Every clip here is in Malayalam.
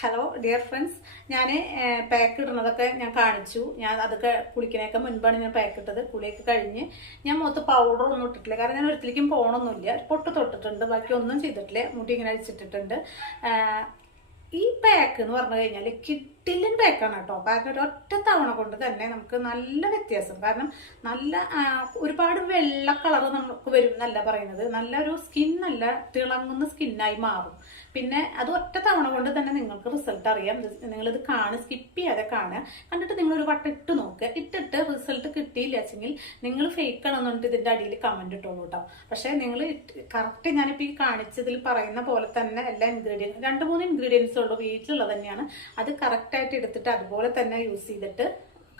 ഹലോ ഡിയർ ഫ്രണ്ട്സ് ഞാൻ പാക്ക് ഇടുന്നതൊക്കെ ഞാൻ കാണിച്ചു. ഞാൻ അതൊക്കെ കുളിക്കുന്നതൊക്കെ മുൻപാണ് ഞാൻ പാക്ക് ഇട്ടത്. കുളിയൊക്കെ കഴിഞ്ഞ് ഞാൻ മൊത്തം പൗഡർ ഒന്നും ഇട്ടിട്ടില്ല. കാരണം ഞാൻ ഒരിക്കലേക്കും പോകണമൊന്നുമില്ല പൊട്ട് തൊട്ടിട്ടുണ്ട്. ബാക്കി ഒന്നും ചെയ്തിട്ടില്ല. മുടി ഇങ്ങനെ അടിച്ചിട്ടിട്ടുണ്ട് ഈ പാക്ക് എന്ന് പറഞ്ഞു കഴിഞ്ഞാൽ കിട്ടില്ലൻ ബേക്കാണ് കേട്ടോ. കാരണം ഒറ്റ തവണ കൊണ്ട് തന്നെ നമുക്ക് നല്ല വ്യത്യാസം. കാരണം നല്ല ഒരുപാട് വെള്ള കളർ നമുക്ക് വരും എന്നല്ല പറയുന്നത്. നല്ലൊരു സ്കിൻ നല്ല തിളങ്ങുന്ന സ്കിന്നായി മാറും. പിന്നെ അത് ഒറ്റ തവണ കൊണ്ട് തന്നെ നിങ്ങൾക്ക് റിസൾട്ട് അറിയാം. നിങ്ങളിത് കാണുക സ്കിപ്പ് ചെയ്യാതെ കാണുക. കണ്ടിട്ട് നിങ്ങൾ ഒരു വട്ടം ഇട്ട് നോക്കുക. ഇട്ടിട്ട് റിസൾട്ട് കിട്ടിയില്ല വെച്ചെങ്കിൽ നിങ്ങൾ ഫേക്ക് ആണെന്ന് പറഞ്ഞിട്ട് ഇതിന്റെ അടിയിൽ കമന്റ് ഇട്ടോളൂ കേട്ടോ പക്ഷേ നിങ്ങൾ കറക്റ്റ് ഞാനിപ്പോൾ ഈ കാണിച്ചതിൽ പറയുന്ന പോലെ തന്നെ എല്ലാ ഇൻഗ്രീഡിയൻസ് രണ്ട് മൂന്ന് ഇൻഗ്രീഡിയൻസ് ഉള്ളൂ വീട്ടിലുള്ളത് തന്നെയാണ്. അത് കറക്റ്റ് ആയിട്ട് എടുത്തിട്ട് അതുപോലെ തന്നെ യൂസ് ചെയ്തിട്ട്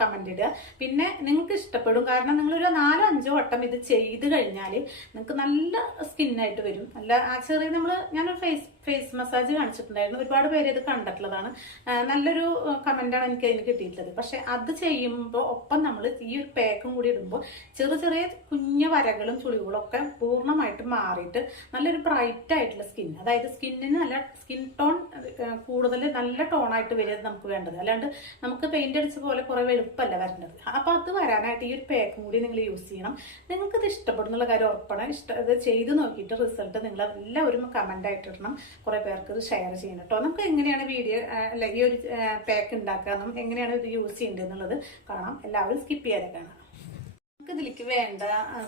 കമന്റ് ഇടുക. പിന്നെ നിങ്ങൾക്ക് ഇഷ്ടപ്പെടും. കാരണം നിങ്ങളൊരു നാലോ അഞ്ചോ വട്ടം ഇത് ചെയ്ത് കഴിഞ്ഞാൽ നിങ്ങൾക്ക് നല്ല സ്കിന്നായിട്ട് വരും. നല്ല ആ ചെറിയ നമ്മൾ ഞാനൊരു ഫേസ് ഫേസ് മസാജ് കാണിച്ചിട്ടുണ്ടായിരുന്നു. ഒരുപാട് പേര് ഇത് കണ്ടിട്ടുള്ളതാണ്. നല്ലൊരു കമന്റാണ് എനിക്ക് അതിന് കിട്ടിയിട്ടുള്ളത്. പക്ഷെ അത് ചെയ്യുമ്പോൾ ഒപ്പം നമ്മൾ ഈ ഒരു പാക്കും കൂടി ഇടുമ്പോൾ ചെറിയ ചെറിയ കുഞ്ഞു വരകളും ചുളിവുകളും ഒക്കെ പൂർണമായിട്ട് മാറിയിട്ട് നല്ലൊരു ബ്രൈറ്റ് ആയിട്ടുള്ള സ്കിൻ അതായത് സ്കിന്നിന് നല്ല സ്കിൻ ടോൺ കൂടുതൽ നല്ല ടോണായിട്ട് വരിക നമുക്ക് വേണ്ടത്. അല്ലാണ്ട് നമുക്ക് പെയിന്റ് അടിച്ച പോലെ കുറെ വെളുപ്പല്ല വരേണ്ടത്. അപ്പൊ അത് വരാനായിട്ട് ഈ ഒരു പാക്കും കൂടി നിങ്ങൾ യൂസ് ചെയ്യണം. നിങ്ങൾക്ക് ഇത് ഇഷ്ടപ്പെടുന്നുള്ള കാര്യം ഉറപ്പാണ്. ഇഷ്ടം ഇത് ചെയ്ത് നോക്കിയിട്ട് റിസൾട്ട് നിങ്ങൾ എല്ലാവരും കമന്റ് ആയിട്ട് ഇടണം. കുറെ പേർക്ക് ഇത് ഷെയർ ചെയ്യണം കേട്ടോ. നമുക്ക് എങ്ങനെയാണ് വീഡിയോ അല്ല ഈ ഒരു പാക്ക് ഉണ്ടാക്കാനും എങ്ങനെയാണ് ഇത് യൂസ് ചെയ്യേണ്ടത് എന്നുള്ളത് കാണാം. എല്ലാവരും സ്കിപ്പ് ചെയ്യാതെ കാണാം. നമുക്ക് ഇതിലേക്ക് വേണ്ട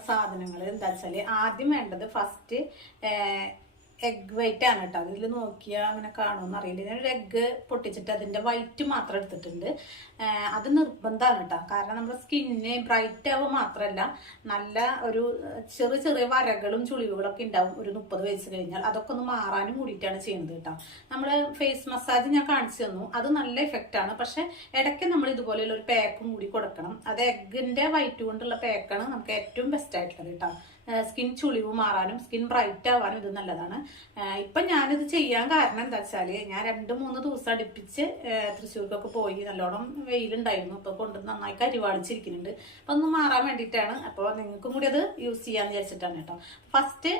സാധനങ്ങൾ എന്താ വെച്ചാൽ ആദ്യം വേണ്ടത് ഫസ്റ്റ് എഗ് വൈറ്റ് ആണ് കേട്ടോ. അതിൽ നോക്കിയാൽ അങ്ങനെ കാണുമെന്ന് അറിയില്ല. ഞാനൊരു എഗ്ഗ് പൊട്ടിച്ചിട്ട് അതിന്റെ വൈറ്റ് മാത്രം എടുത്തിട്ടുണ്ട്. അത് നിർബന്ധമാണ് കേട്ടോ. കാരണം നമ്മുടെ സ്കിന്ന് ബ്രൈറ്റ് ആവുക മാത്രമല്ല നല്ല ഒരു ചെറിയ ചെറിയ വരകളും ചുളിവുകളൊക്കെ ഉണ്ടാവും ഒരു മുപ്പത് വയസ്സ് കഴിഞ്ഞാൽ. അതൊക്കെ ഒന്ന് മാറാനും കൂടിയിട്ടാണ് ചെയ്യുന്നത് കേട്ടോ. നമ്മൾ ഫേസ് മസാജ് ഞാൻ കാണിച്ചു തന്നു. അത് നല്ല എഫക്റ്റ് ആണ്. പക്ഷെ ഇടയ്ക്ക് നമ്മൾ ഇതുപോലെയുള്ള ഒരു പാക്കും കൂടി കൊടുക്കണം. അത് എഗ്ഗിന്റെ വൈറ്റ് കൊണ്ടുള്ള പാക്കാണ് നമുക്ക് ഏറ്റവും ബെസ്റ്റ് ആയിട്ടുള്ളത് കേട്ടോ. സ്കിൻ ചുളിവ് മാറാനും സ്കിൻ ബ്രൈറ്റ് ആവാനും ഇത് നല്ലതാണ്. ഇപ്പം ഞാനിത് ചെയ്യാൻ കാരണം എന്താ വെച്ചാൽ ഞാൻ രണ്ട് മൂന്ന് ദിവസം അടുപ്പിച്ച് തൃശ്ശൂർക്കൊക്കെ പോയി നല്ലോണം വെയിലുണ്ടായിരുന്നു. ഇപ്പം കൊണ്ട് നന്നായി കരിവാളിച്ചിരിക്കുന്നുണ്ട്. അപ്പം ഒന്ന് മാറാൻ വേണ്ടിയിട്ടാണ്. അപ്പോൾ നിങ്ങൾക്കും കൂടി അത് യൂസ് ചെയ്യാമെന്ന് വിചാരിച്ചിട്ടാണ് കേട്ടോ. ഫസ്റ്റ്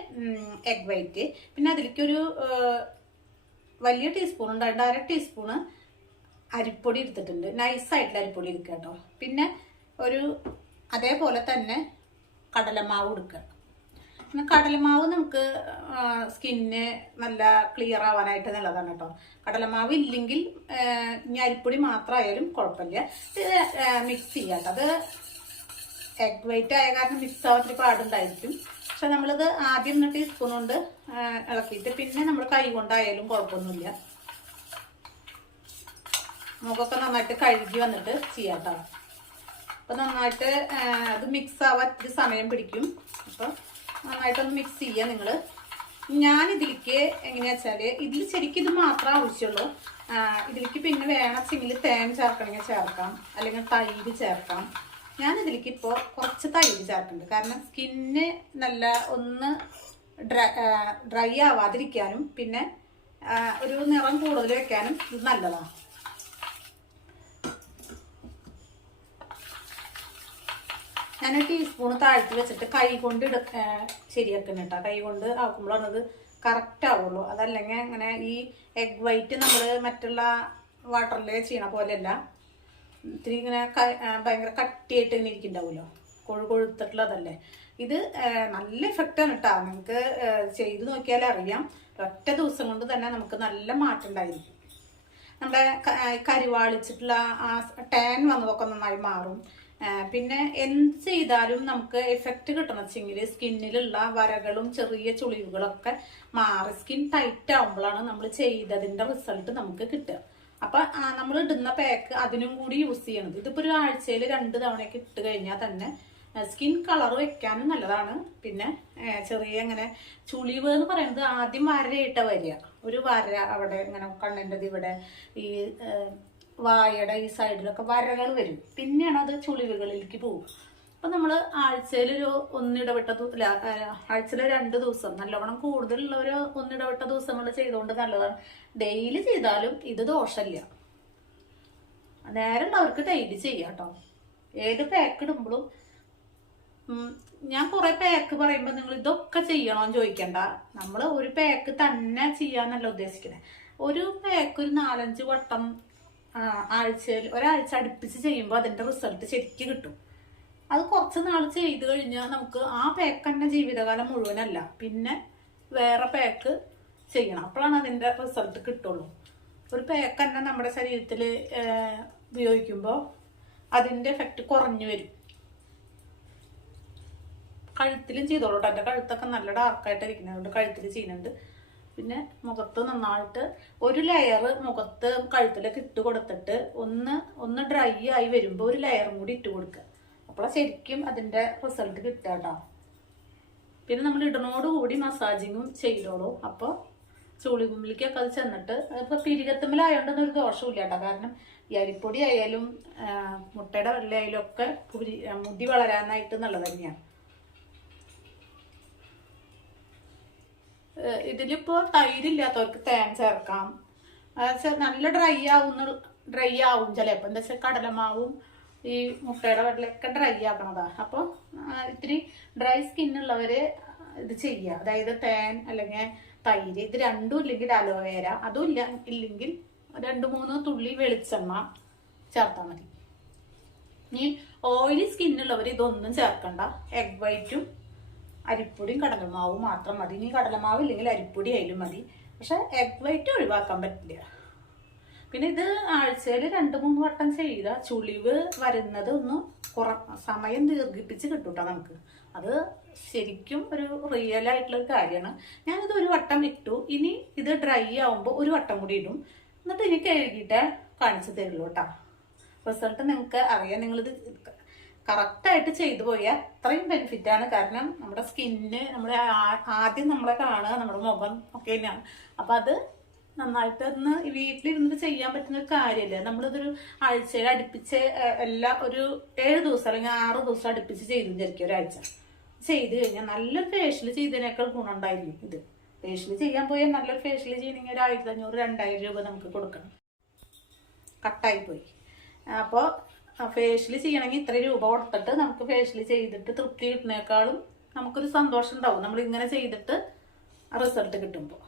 എഗ് വൈറ്റ് പിന്നെ അതിലേക്കൊരു വലിയ ടീസ്പൂൺ ഉണ്ടായിട്ട് അര ടീസ്പൂണ് അരിപ്പൊടി എടുത്തിട്ടുണ്ട്. നൈസായിട്ടുള്ള അരിപ്പൊടി എടുക്കുക കേട്ടോ. പിന്നെ ഒരു അതേപോലെ തന്നെ കടലമാവ് എടുക്കുക. പിന്നെ കടലമാവ് നമുക്ക് സ്കിന്നിന് നല്ല ക്ലിയർ ആവാനായിട്ട് നല്ലതാണ് കേട്ടോ. കടലമാവ് ഇല്ലെങ്കിൽ ഇനി അരിപ്പൊടി മാത്രമായാലും കുഴപ്പമില്ല. ഇത് മിക്സ് ചെയ്യാം അത് എഗ് വൈറ്റ് ആയ കാരണം മിക്സ് ആവാത്തൊരു പാടുണ്ടായിരിക്കും. പക്ഷെ നമ്മളിത് ആദ്യം ഒന്ന് ടീസ്പൂൺ കൊണ്ട് ഇളക്കിയിട്ട് പിന്നെ നമ്മൾ കൈ കൊണ്ടായാലും കുഴപ്പമൊന്നുമില്ല. മുഖമൊക്കെ നന്നായിട്ട് കഴുകി വന്നിട്ട് ചെയ്യാം കേട്ടോ. അപ്പൊ നന്നായിട്ട് അത് മിക്സ് ആവാൻ സമയം പിടിക്കും. അപ്പൊ നന്നായിട്ടൊന്ന് മിക്സ് ചെയ്യുക നിങ്ങൾ ഞാനിതിലേക്ക് എങ്ങനെയാ വെച്ചാൽ ഇതിൽ ശരിക്കും ഇത് മാത്രമേ ആവശ്യമുള്ളൂ. ഇതിലേക്ക് പിന്നെ വേണമെങ്കിൽ തേൻ ചേർക്കണമെങ്കിൽ ചേർക്കാം. അല്ലെങ്കിൽ തൈര് ചേർക്കാം. ഞാനിതിലേക്ക് ഇപ്പോൾ കുറച്ച് തൈര് ചേർക്കുന്നുണ്ട്. കാരണം സ്കിന്ന് നല്ല ഒന്ന് ഡ്രൈ ഡ്രൈ ആവാതിരിക്കാനും പിന്നെ ഒരു നിറം കൂടുതൽ വെക്കാനും ഇത് നല്ലതാണ്. ഞാൻ ടീസ്പൂൺ താഴ്ത്തി വെച്ചിട്ട് കൈ കൊണ്ട് ശരിയാക്കണം കേട്ടോ കൈ കൊണ്ട് ആക്കുമ്പോഴാണത് കറക്റ്റ് ആവുള്ളൂ. അതല്ലെങ്കിൽ അങ്ങനെ ഈ എഗ് വൈറ്റ് നമ്മൾ മറ്റുള്ള വാട്ടറിൽ ചെയ്യണ പോലെയല്ല. ഇത്തിരി ഇങ്ങനെ ഭയങ്കര കട്ടിയായിട്ട് ഇങ്ങനെ ഇരിക്കുന്നുണ്ടാവുമല്ലോ. കൊഴു കൊഴുത്തിട്ടുള്ളതല്ലേ. ഇത് നല്ല എഫക്റ്റാണ് കേട്ടോ നിങ്ങൾക്ക് ചെയ്ത് നോക്കിയാലേ അറിയാം. ഒറ്റ ദിവസം കൊണ്ട് തന്നെ നമുക്ക് നല്ല മാറ്റം ഉണ്ടായിരിക്കും നമ്മുടെ കരിവാളിച്ചിട്ടുള്ള ആ ടാൻ വന്നതൊക്കെ നന്നായി മാറും. പിന്നെ എന്ത് ചെയ്താലും നമുക്ക് എഫക്റ്റ് കിട്ടണം. വെച്ചെങ്കിൽ സ്കിന്നിലുള്ള വരകളും ചെറിയ ചുളിവുകളൊക്കെ മാറി സ്കിൻ ടൈറ്റ് ആവുമ്പോഴാണ് നമ്മൾ ചെയ്തതിന്റെ റിസൾട്ട് നമുക്ക് കിട്ടുക. അപ്പൊ നമ്മൾ ഇടുന്ന പാക്ക് അതിനും കൂടി യൂസ് ചെയ്യണത് ഇതിപ്പോ ഒരു ആഴ്ചയിൽ രണ്ട് തവണയൊക്കെ ഇട്ട് കഴിഞ്ഞാൽ തന്നെ സ്കിൻ കളർ വെക്കാനും നല്ലതാണ്. പിന്നെ ചെറിയ ഇങ്ങനെ ചുളിവ് എന്ന് പറയുന്നത് ആദ്യം വരയിട്ട വരിക. ഒരു വര അവിടെ ഇങ്ങനെ കണ്ണിന്റെ ഇവിടെ ഈ വായയുടെ ഈ സൈഡിലൊക്കെ വരകൾ വരും. പിന്നെയാണ് അത് ചുളിവുകളിലേക്ക് പോകും. അപ്പൊ നമ്മൾ ആഴ്ചയിൽ ഒരു ഒന്നിടവിട്ട ആഴ്ചയിൽ രണ്ട് ദിവസം നല്ലവണ്ണം കൂടുതലുള്ളവര് ഒന്നിടവിട്ട ദിവസങ്ങൾ ചെയ്തുകൊണ്ട് നല്ലതാണ്. ഡെയിലി ചെയ്താലും ഇത് ദോഷമില്ല. നേരമുള്ളവർക്ക് ഡെയിലി ചെയ്യാം കേട്ടോ ഏത് പാക്ക് ഇടുമ്പോഴും ഞാൻ കുറെ പാക്ക് പറയുമ്പോൾ നിങ്ങൾ ഇതൊക്കെ ചെയ്യണോന്ന് ചോദിക്കണ്ട. നമ്മൾ ഒരു പാക്ക് തന്നെ ചെയ്യാന്നല്ല ഉദ്ദേശിക്കുന്നത് ഒരു പാക്ക് ഒരു നാലഞ്ച് വട്ടം ആഴ്ചയിൽ ഒരാഴ്ച അടുപ്പിച്ച് ചെയ്യുമ്പോൾ അതിന്റെ റിസൾട്ട് ശരിക്കും കിട്ടും. അത് കുറച്ച് നാൾ ചെയ്ത് കഴിഞ്ഞാൽ നമുക്ക് ആ പാക്ക് തന്നെ ജീവിതകാലം മുഴുവനല്ല പിന്നെ വേറെ പാക്ക് ചെയ്യണം. അപ്പോഴാണ് അതിന്റെ റിസൾട്ട് കിട്ടുള്ളൂ. ഒരു പാക്ക് തന്നെ നമ്മുടെ ശരീരത്തിൽ ഉപയോഗിക്കുമ്പോൾ അതിന്റെ എഫക്റ്റ് കുറഞ്ഞു വരും. കഴുത്തിലും ചെയ്തോളൂ എന്റെ കഴുത്തൊക്കെ നല്ല ഡാർക്കായിട്ടിരിക്കുന്നത് കൊണ്ട് കഴുത്തിൽ ചെയ്യുന്നുണ്ട്. പിന്നെ മുഖത്ത് നന്നായിട്ട് ഒരു ലെയർ മുഖത്ത് കഴുത്തിലൊക്കെ ഇട്ട് കൊടുത്തിട്ട് ഒന്ന് ഒന്ന് ഡ്രൈ ആയി വരുമ്പോൾ ഒരു ലെയറും കൂടി ഇട്ട് കൊടുക്കുക. അപ്പോൾ ശരിക്കും അതിന്റെ റിസൾട്ട് കിട്ടുക കേട്ടോ പിന്നെ നമ്മൾ ഇടണോടുകൂടി മസാജിങ്ങും ചെയ്തോളൂ. അപ്പോൾ ചുളികുമ്പിലേക്കൊക്കെ അത് ചെന്നിട്ട് ഇപ്പോൾ പിരികത്തുമ്പിലായതുകൊണ്ടൊന്നും ഒരു ദോഷമില്ല കേട്ടോ കാരണം അരിപ്പൊടി ആയാലും മുട്ടയുടെ വെള്ളയായാലും ഒക്കെ മുടി വളരാനായിട്ട് നല്ലത് തന്നെയാണ് ഇതിലിപ്പോ തൈരില്ലാത്തവർക്ക് തേൻ ചേർക്കാം. നല്ല ഡ്രൈ ആവുന്ന ഡ്രൈ ആവും ചിലപ്പോൾ എന്താ വെച്ചാൽ കടലമാവും ഈ മുട്ടയുടെ വെള്ളമൊക്കെ ഡ്രൈ ആക്കണതാ. അപ്പോൾ ഇത്തിരി ഡ്രൈ സ്കിന്നുള്ളവര് ഇത് ചെയ്യുക അതായത് തേൻ അല്ലെങ്കിൽ തൈര്. ഇത് രണ്ടും ഇല്ലെങ്കിൽ അലോവേര. അതും ഇല്ല ഇല്ലെങ്കിൽ രണ്ട് മൂന്ന് തുള്ളി വെളിച്ചെണ്ണ ചേർത്താൽ മതി. ഇനി ഓയിലി സ്കിന്നുള്ളവർ ഇതൊന്നും ചേർക്കണ്ട. എഗ് വൈറ്റും അരിപ്പൊടിയും കടലമാവും മാത്രം മതി. ഇനി കടലമാവ് ഇല്ലെങ്കിൽ അരിപ്പൊടി ആയാലും മതി. പക്ഷെ എഗ് വൈറ്റ് ഒഴിവാക്കാൻ പറ്റില്ല. പിന്നെ ഇത് ആഴ്ചയിൽ രണ്ട് മൂന്ന് വട്ടം ചെയ്ത ചുളിവ് വരുന്നത് ഒന്ന് കുറ സമയം ദീർഘിപ്പിച്ച് കിട്ടൂട്ടോ നമുക്ക്. അത് ശരിക്കും ഒരു റിയൽ ആയിട്ടുള്ള കാര്യമാണ്. ഞാനിത് ഒരു വട്ടം ഇട്ടു. ഇനി ഇത് ഡ്രൈ ആവുമ്പോൾ ഒരു വട്ടം കൂടി ഇടും. എന്നിട്ട് ഇനി കഴുകിയിട്ട് കാണിച്ചു തരുള്ളൂ കേട്ടോ. റിസൾട്ട് നിങ്ങൾക്ക് അറിയാം. നിങ്ങളിത് കറക്റ്റായിട്ട് ചെയ്തു പോയാൽ അത്രയും ബെനിഫിറ്റ് ആണ്. കാരണം നമ്മുടെ സ്കിന്നിന് നമ്മുടെ ആദ്യം നമ്മളെ കാണുക നമ്മുടെ മുഖം ഒക്കെ തന്നെയാണ്. അപ്പം അത് നന്നായിട്ട് ഒന്ന് വീട്ടിലിരുന്നിട്ട് ചെയ്യാൻ പറ്റുന്ന ഒരു കാര്യമില്ല നമ്മളിതൊരു ആഴ്ചയിൽ അടുപ്പിച്ച് എല്ലാ ഒരു ഏഴ് ദിവസം അല്ലെങ്കിൽ ആറ് ദിവസം അടുപ്പിച്ച് ചെയ്തു വിചാരിക്കും ഒരാഴ്ച. ചെയ്ത് കഴിഞ്ഞാൽ നല്ലൊരു ഫേഷ്യൽ ചെയ്തതിനേക്കാൾ ഗുണം ഉണ്ടായിരിക്കും ഇത്. ഫേഷ്യൽ ചെയ്യാൻ പോയാൽ നല്ലൊരു ഫേഷ്യൽ ചെയ്യണമെങ്കിൽ ഒരു ആയിരത്തി അഞ്ഞൂറ് രണ്ടായിരം രൂപ നമുക്ക് കൊടുക്കണം. കട്ടായി പോയി. അപ്പോൾ ഫേഷ്യൽ ചെയ്യണമെങ്കിൽ ഇത്ര രൂപ കൊടുത്തിട്ട് നമുക്ക് ഫേഷ്യൽ ചെയ്തിട്ട് തൃപ്തി കിട്ടുന്നേക്കാളും നമുക്കൊരു സന്തോഷം ഉണ്ടാവും. നമ്മൾ ഇങ്ങനെ ചെയ്തിട്ട് റിസൾട്ട് കിട്ടുമ്പോൾ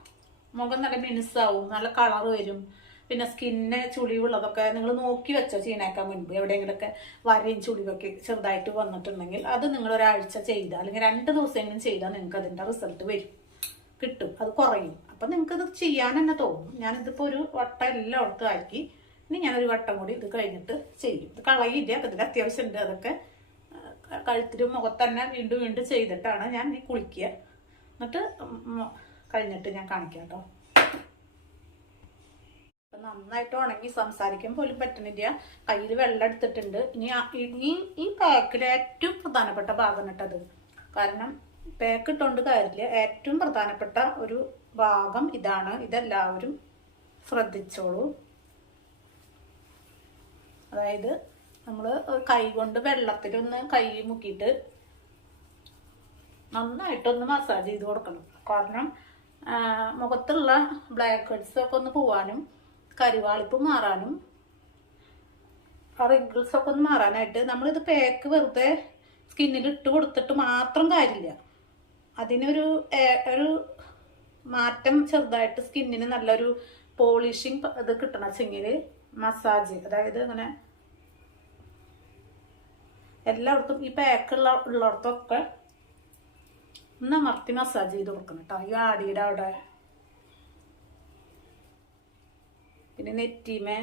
മുഖം നല്ല മിനുസാവും നല്ല കളർ വരും. പിന്നെ സ്കിന്നെ ചുളിവുള്ളതൊക്കെ നിങ്ങൾ നോക്കി വെച്ചോ ചെയ്യണേക്കാൻ മുൻപ്. എവിടെയെങ്കിലൊക്കെ വരയും ചുളിവൊക്കെ ചെറുതായിട്ട് വന്നിട്ടുണ്ടെങ്കിൽ അത് നിങ്ങൾ ഒരാഴ്ച ചെയ്താൽ അല്ലെങ്കിൽ രണ്ട് ദിവസമെങ്കിലും ചെയ്താൽ നിങ്ങൾക്ക് അതിന്റെ റിസൾട്ട് വരും. കിട്ടും അത് കുറയും. അപ്പം നിങ്ങൾക്കത് ചെയ്യാൻ തന്നെ തോന്നും. ഞാനിതിപ്പോൾ ഒരു വട്ടം എല്ലായിടത്തും ആക്കി. ഇനി ഞാനൊരു വട്ടം കൂടി ഇത് കഴിഞ്ഞിട്ട് ചെയ്യും. ഇത് കളയില്ല ഇതിൽ അത്യാവശ്യം ഉണ്ട് അതൊക്കെ. കഴുത്തിലും മുഖത്ത് തന്നെ വീണ്ടും വീണ്ടും ചെയ്തിട്ടാണ് ഞാൻ ഈ കുളിക്കുക. എന്നിട്ട് കഴിഞ്ഞിട്ട് ഞാൻ കാണിക്കാം കേട്ടോ. നന്നായിട്ട് ഉണങ്ങി സംസാരിക്കാൻ പോലും പറ്റുന്നില്ല. കയ്യിൽ വെള്ളം എടുത്തിട്ടുണ്ട്. ഇനി ഈ ഈ പാക്കിലെ ഏറ്റവും പ്രധാനപ്പെട്ട ഭാഗം ഇട്ടത് കാരണം പാക്ക് ഇട്ടുകൊണ്ട് കാര്യമില്ല. ഏറ്റവും പ്രധാനപ്പെട്ട ഒരു ഭാഗം ഇതാണ്. ഇതെല്ലാവരും ശ്രദ്ധിച്ചോളൂ. അതായത് നമ്മൾ കൈ കൊണ്ട് വെള്ളത്തിലൊന്ന് കൈ മുക്കിയിട്ട് നന്നായിട്ടൊന്ന് മസാജ് ചെയ്ത് കൊടുക്കണം. കാരണം മുഖത്തുള്ള ബ്ലാക്ക് ഹെഡ്സ് ഒക്കെ ഒന്ന് പോവാനും കരുവാളിപ്പ് മാറാനും റിങ്കിൾസ് ഒക്കെ ഒന്ന് മാറാനായിട്ട് നമ്മളിത് പാക്ക് വെറുതെ സ്കിന്നിൽ ഇട്ട് കൊടുത്തിട്ട് മാത്രം കാര്യമില്ല. അതിനൊരു ഒരു മാറ്റം ചെറുതായിട്ട് സ്കിന്നിന് നല്ലൊരു പോളിഷിങ് ഇത് കിട്ടണം. വെച്ചെങ്കിൽ മസാജ് അതായത് ഇങ്ങനെ എല്ലായിടത്തും ഈ പാക്കുള്ള ഉള്ളിടത്തൊക്കെ ഒന്ന് അമർത്തി മസാജ് ചെയ്ത് കൊടുക്കണം കേട്ടോ ഈ ആടിയുടെ അവിടെ. പിന്നെ നെറ്റിമേ.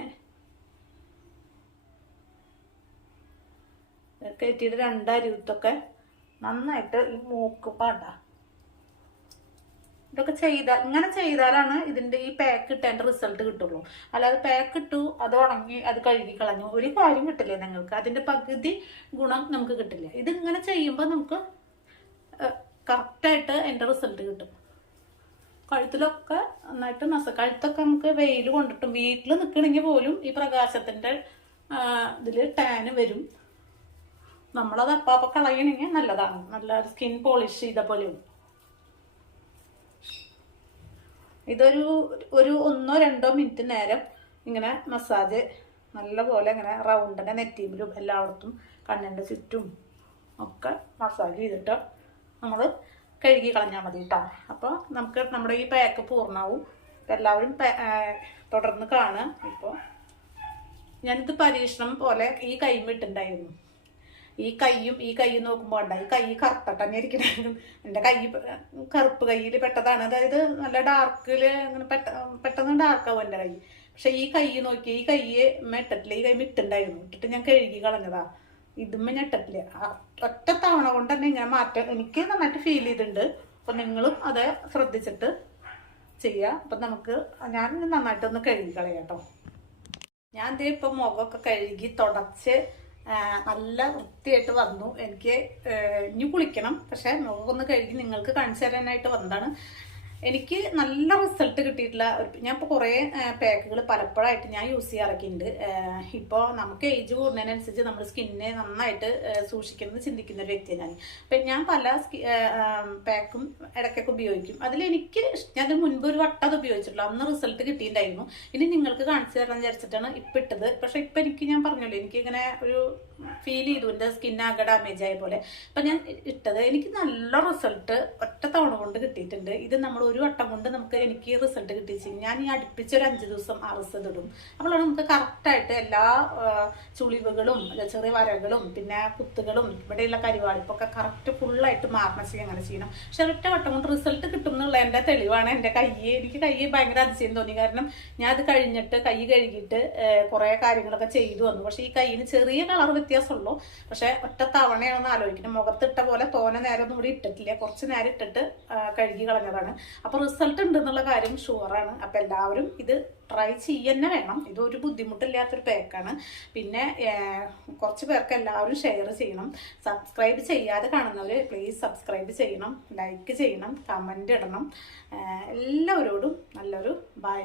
കയറ്റിയിട്ട് രണ്ടരിവത്തൊക്കെ നന്നായിട്ട് ഈ മൂക്ക് പാട്ട ഇതൊക്കെ ചെയ്താൽ ഇങ്ങനെ ചെയ്താലാണ് ഇതിന്റെ ഈ പാക്ക് ഇട്ടതിന്റെ റിസൾട്ട് കിട്ടുള്ളൂ. അല്ലാതെ പാക്ക് ഇട്ടു അത് ഉണങ്ങി അത് കഴുകി കളഞ്ഞു. ഒരു കാര്യം കിട്ടില്ല നിങ്ങൾക്ക്? അതിന്റെ പകുതി ഗുണം നമുക്ക് കിട്ടില്ല? ഇത് ഇങ്ങനെ ചെയ്യുമ്പോൾ നമുക്ക് കറക്റ്റായിട്ട് എന്റെ റിസൾട്ട് കിട്ടും. കഴുത്തിലൊക്കെ നന്നായിട്ട് മസ കഴുത്തൊക്കെ നമുക്ക് വെയിൽ കൊണ്ടിട്ടും വീട്ടിൽ നിൽക്കണമെങ്കിൽ പോലും ഈ പ്രകാശത്തിന്റെ ഇതിൽ ടാന് വരും. നമ്മളത് അപ്പാപ്പ കളയണമെങ്കിൽ നല്ലതാണ്. നല്ല സ്കിൻ പോളിഷ് ചെയ്ത പോലെയും. ഇതൊരു ഒരു ഒന്നോ രണ്ടോ മിനിറ്റ് നേരം ഇങ്ങനെ മസാജ് നല്ലപോലെ ഇങ്ങനെ റൗണ്ടിന്റെ നെറ്റീമിലും എല്ലായിടത്തും കണ്ണിന്റെ ചുറ്റും ഒക്കെ മസാജ് ചെയ്തിട്ട് നമ്മൾ കഴുകി കളഞ്ഞാൽ മതി കേട്ടോ അപ്പോൾ നമുക്ക് നമ്മുടെ ഈ പാക്ക് പൂർണമാവും എല്ലാവരും തുടർന്ന് കാണാം ഇപ്പോൾ ഞാനിത് പരീക്ഷണം പോലെ ഈ കൈമിട്ടുണ്ടായിരുന്നു ഈ കൈയും ഈ കൈ നോക്കുമ്പോൾ ഉണ്ടായി കൈ കറുത്തിട്ട് തന്നെ ഇരിക്കണായിരുന്നു. എന്റെ കൈ കറുപ്പ് കയ്യിൽ പെട്ടതാണ്. അതായത് നല്ല ഡാർക്കിൽ അങ്ങനെ പെട്ട പെട്ടെന്ന് ഡാർക്കാവും എന്റെ കൈ. പക്ഷെ ഈ കൈ നോക്കി ഈ കൈയെ മെട്ടിട്ടില്ല ഈ കൈ മിട്ടുണ്ടായിരുന്നു ഇട്ടിട്ട് ഞാൻ കഴുകി കളഞ്ഞതാ. ഇതുമ്മ ഞെട്ടിട്ടില്ല ഒറ്റ തവണ കൊണ്ട് തന്നെ ഇങ്ങനെ മാറ്റം എനിക്ക് നന്നായിട്ട് ഫീൽ ചെയ്തിട്ടുണ്ട്. അപ്പൊ നിങ്ങളും അത് ശ്രദ്ധിച്ചിട്ട് ചെയ്യുക അപ്പൊ നമുക്ക് ഞാൻ നന്നായിട്ടൊന്ന് കഴുകി കളയാം കേട്ടോ. ഞാൻ ദേ ഇപ്പൊ മുഖമൊക്കെ കഴുകി തുടച്ച് നല്ല വൃത്തിയായിട്ട് വന്നു. എനിക്ക് ഇനി കുളിക്കണം. പക്ഷെ നോക്കൊന്ന് കഴുകി നിങ്ങൾക്ക് കാണിച്ചു തരാനായിട്ട് വന്നതാണ്. എനിക്ക് നല്ല റിസൾട്ട് കിട്ടിയിട്ടുള്ള ഒരു ഞാൻ ഇപ്പോൾ കുറേ പാക്കുകൾ പലപ്പോഴായിട്ട് ഞാൻ യൂസ് ചെയ്യാറൊക്കെയുണ്ട്. ഇപ്പോൾ നമുക്ക് ഏജ് കൂടുന്നതിനനുസരിച്ച് നമ്മുടെ സ്കിന്നെ നന്നായിട്ട് സൂക്ഷിക്കുന്നത് ചിന്തിക്കുന്ന ഒരു വ്യക്തിയാണ് ഞാൻ. അപ്പം ഞാൻ പല പാക്കും ഇടയ്ക്കൊക്കെ ഉപയോഗിക്കും. അതിലെനിക്ക് ഞാൻ മുൻപ് ഒരു വട്ടം അത് ഉപയോഗിച്ചിട്ടുള്ളൂ. അന്ന് റിസൾട്ട് കിട്ടിയിട്ടുണ്ടായിരുന്നു. ഇനി നിങ്ങൾക്ക് കാണിച്ചു തരാൻ വിചാരിച്ചിട്ടാണ് ഇപ്പം ഇട്ടത്. പക്ഷേ ഇപ്പം എനിക്ക് ഞാൻ പറഞ്ഞല്ലോ എനിക്കിങ്ങനെ ഒരു ഫീൽ ചെയ്തു. എന്റെ ആകെ ഡാമേജ് ആയ പോലെ. അപ്പം ഞാൻ ഇട്ടത് എനിക്ക് നല്ല റിസൾട്ട് ഒറ്റ തവണ കൊണ്ട് കിട്ടിയിട്ടുണ്ട്. ഇത് നമ്മൾ ഒരു വട്ടം കൊണ്ട് നമുക്ക് എനിക്ക് റിസൾട്ട് കിട്ടിച്ചു ഞാൻ ഈ അടുപ്പിച്ച് ഒരു അഞ്ച് ദിവസം ആ റിസൾട്ട് ഇടും. അപ്പോഴാണ് നമുക്ക് കറക്റ്റായിട്ട് എല്ലാ ചുളിവുകളും ചെറിയ വരകളും പിന്നെ കുത്തുകളും ഇവിടെയുള്ള കരിവാളിപ്പൊക്കെ കറക്റ്റ് ഫുള്ളായിട്ട് മാറണം ചെയ്യും അങ്ങനെ ചെയ്യണം. പക്ഷെ ഒറ്റ വട്ടം കൊണ്ട് റിസൾട്ട് കിട്ടും എന്നുള്ള എന്റെ തെളിവാണ്. എന്റെ കൈ എനിക്ക് കൈ ഭയങ്കര അതിശയം തോന്നി. കാരണം ഞാൻ അത് കഴിഞ്ഞിട്ട് കൈ കഴുകിയിട്ട് കുറേ കാര്യങ്ങളൊക്കെ ചെയ്തു വന്നു. പക്ഷേ ഈ കൈയിന് ചെറിയ കളർ വ്യത്യാസമുള്ളൂ. പക്ഷെ ഒറ്റ തവണയാണെന്ന് ആലോചിക്കുന്നത് മുഖത്തിട്ട പോലെ തോന നേരം ഒന്നും കൂടി ഇട്ടിട്ടില്ല. കുറച്ച് നേരം ഇട്ടിട്ട് കഴുകി കളഞ്ഞതാണ്. അപ്പോൾ റിസൾട്ട് ഉണ്ട് എന്നുള്ള കാര്യം ഷുവറാണ് അപ്പോൾ എല്ലാവരും ഇത് ട്രൈ ചെയ്യന്നെ വേണം. ഇതൊരു ബുദ്ധിമുട്ടില്ലാത്തൊരു പാക്കാണ് പിന്നെ കുറച്ച് പേർക്ക് എല്ലാവരും ഷെയർ ചെയ്യണം. സബ്സ്ക്രൈബ് ചെയ്യാതെ കാണുന്നവർ പ്ലീസ് സബ്സ്ക്രൈബ് ചെയ്യണം. ലൈക്ക് ചെയ്യണം. കമന്റ് ഇടണം. എല്ലാവരോടും നല്ലൊരു ബൈ